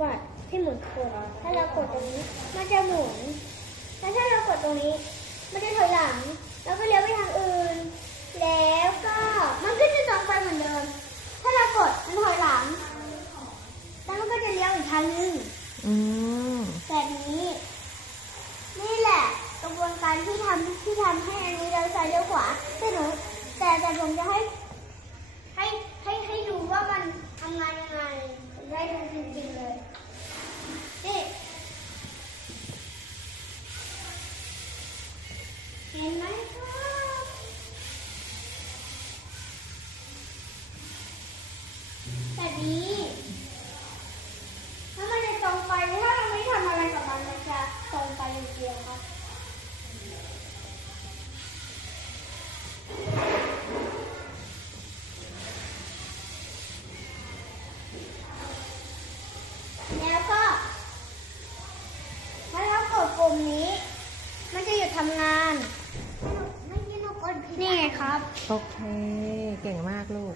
บัดที่หมุนกดถ้าเรากดตรงนี้ มันจะหมุน แล้วถ้าเรากดตรงนี้ มันจะถอยหลัง แล้วก็เลี้ยวไปทางอื่น แล้วก็มันก็จะตรงไปเหมือนเดิม ถ้าเรากดมันถอยหลัง แล้วมันก็จะเลี้ยวอีกทางนึงอืมแบบนี้ นี่แหละกระบวนการที่ทำที่ทำให้อันนี้เราซ้ายเลี้ยวขวาแต่หนูแต่แต่ผมจะให้ให้ให้ให้ดูว่ามันทำงานยังไง ได้ดูจริงๆเลยนี่เห็นไหมครับแบบนี้ถ้ามันจะตรงไปถ้าเราไม่ทำอะไรกับมันมันจะตรงไปอย่างเดียวครับ แล้วก็ถ้าเรากดปุ่มนี้ มันจะหยุดทำงานไม่ใช่นกกดนี่ไงครับ โอเค เก่งมากลูก